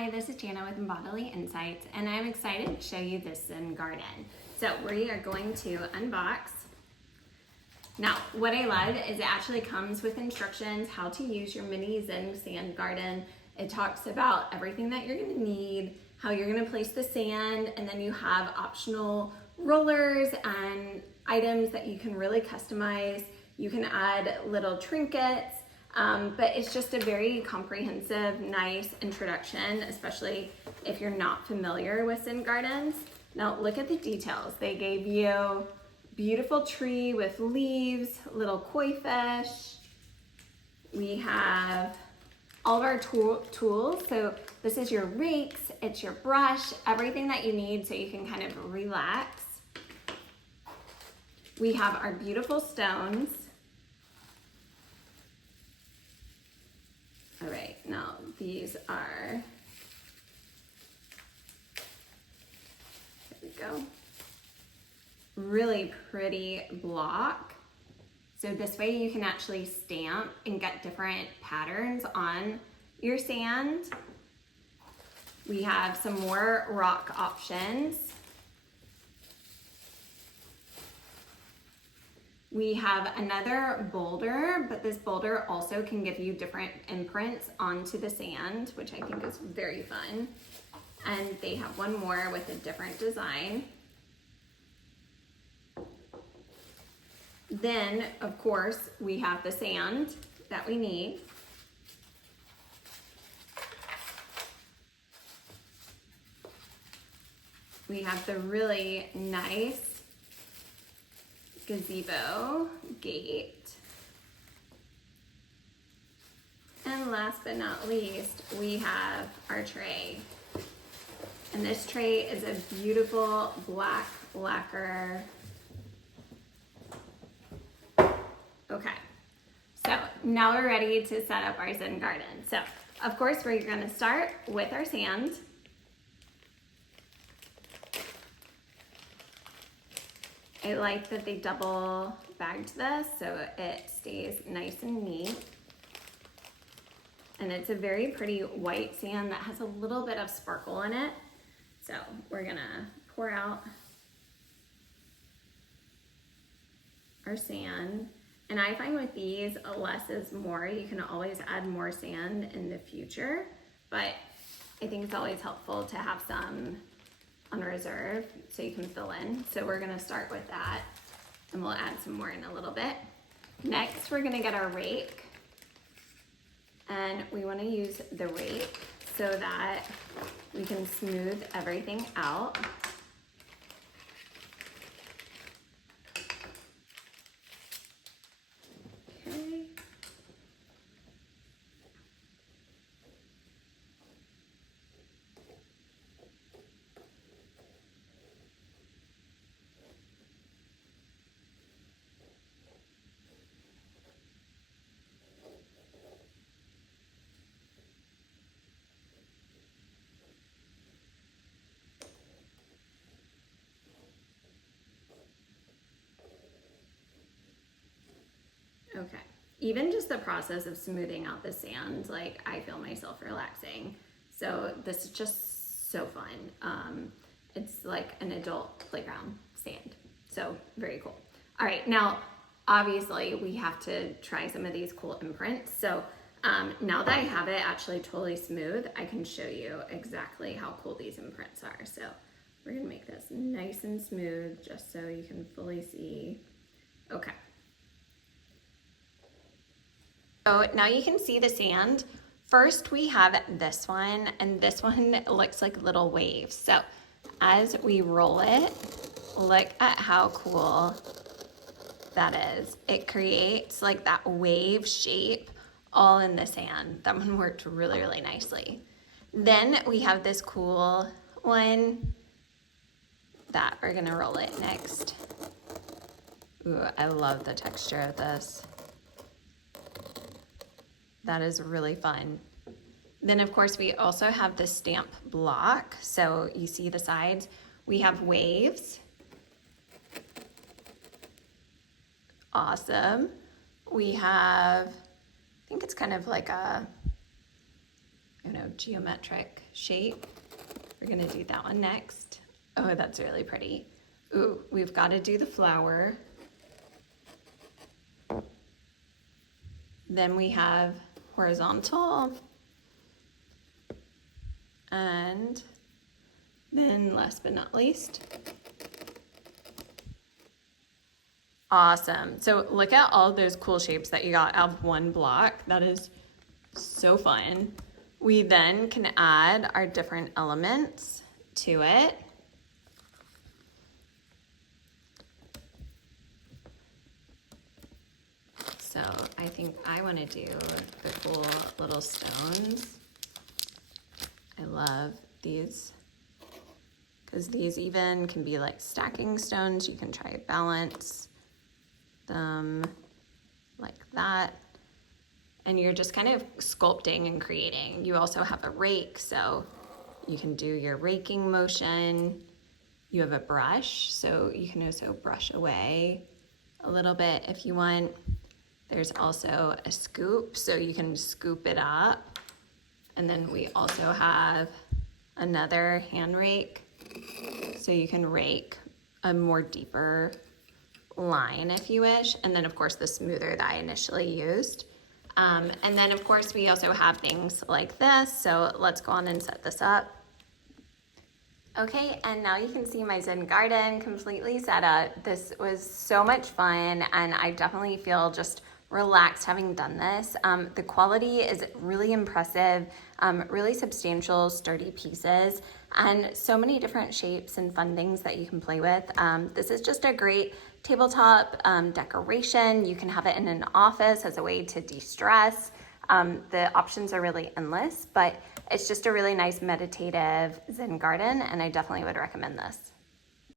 Hi, this is Jana with Bodily Insights, and I'm excited to show you this Zen garden. So we are going to unbox. Now, what I love is it actually comes with instructions how to use your mini Zen sand garden. It talks about everything that you're gonna need, how you're gonna place the sand, and then you have optional rollers and items that you can really customize. You can add little trinkets. But it's just a very comprehensive, nice introduction, especially if you're not familiar with Zen gardens. Now look at the details. They gave you beautiful tree with leaves, little koi fish. We have all of our tools. So this is your rakes, it's your brush, everything that you need so you can kind of relax. We have our beautiful stones. All right, now these are, there we go, really pretty block. So this way you can actually stamp and get different patterns on your sand. We have some more rock options. We have another boulder, but this boulder also can give you different imprints onto the sand, which I think is very fun. And they have one more with a different design. Then, of course, we have the sand that we need. We have the really nice gazebo gate. And last but not least, we have our tray. And this tray is a beautiful black lacquer. Okay, so now we're ready to set up our Zen garden. So, of course, we're gonna start with our sand. I like that they double bagged this so it stays nice and neat. And it's a very pretty white sand that has a little bit of sparkle in it. So we're gonna pour out our sand. And I find with these, less is more. You can always add more sand in the future, but I think it's always helpful to have some on reserve so you can fill in. So we're gonna start with that and we'll add some more in a little bit. Next, we're gonna get our rake, and we wanna use the rake so that we can smooth everything out. Okay. Okay, even just the process of smoothing out the sand, like I feel myself relaxing. So this is just so fun. It's like an adult playground sand. So very cool. All right, now obviously we have to try some of these cool imprints. So now that I have it actually totally smooth, I can show you exactly how cool these imprints are. So we're gonna make this nice and smooth just so you can fully see. Okay. So now you can see the sand. First we have this one, and this one looks like little waves. So as we roll it, look at how cool that is. It creates like that wave shape all in the sand. That one worked really, really nicely. Then we have this cool one that we're gonna roll it next. Ooh, I love the texture of this. That is really fun. Then of course we also have the stamp block. So you see the sides, we have waves. Awesome. We have, I think it's kind of like a geometric shape. We're gonna do that one next. Oh, that's really pretty. Ooh, we've got to do the flower. Then we have horizontal. And then last but not least, awesome. So look at all those cool shapes that you got out of one block. That is so fun. We then can add our different elements to it. So I think I want to do the cool little stones. I love these because these even can be like stacking stones. You can try to balance them like that. And you're just kind of sculpting and creating. You also have a rake, so you can do your raking motion. You have a brush, so you can also brush away a little bit if you want. There's also a scoop, so you can scoop it up. And then we also have another hand rake, so you can rake a more deeper line if you wish. And then of course the smoother that I initially used. And then of course we also have things like this. So let's go on and set this up. Okay, and now you can see my Zen garden completely set up. This was so much fun, and I definitely feel just relaxed having done this. The quality is really impressive, really substantial, sturdy pieces, and so many different shapes and fundings that you can play with. This is just a great tabletop decoration. You can have it in an office as a way to de-stress. The options are really endless, but it's just a really nice meditative Zen garden, and I definitely would recommend this.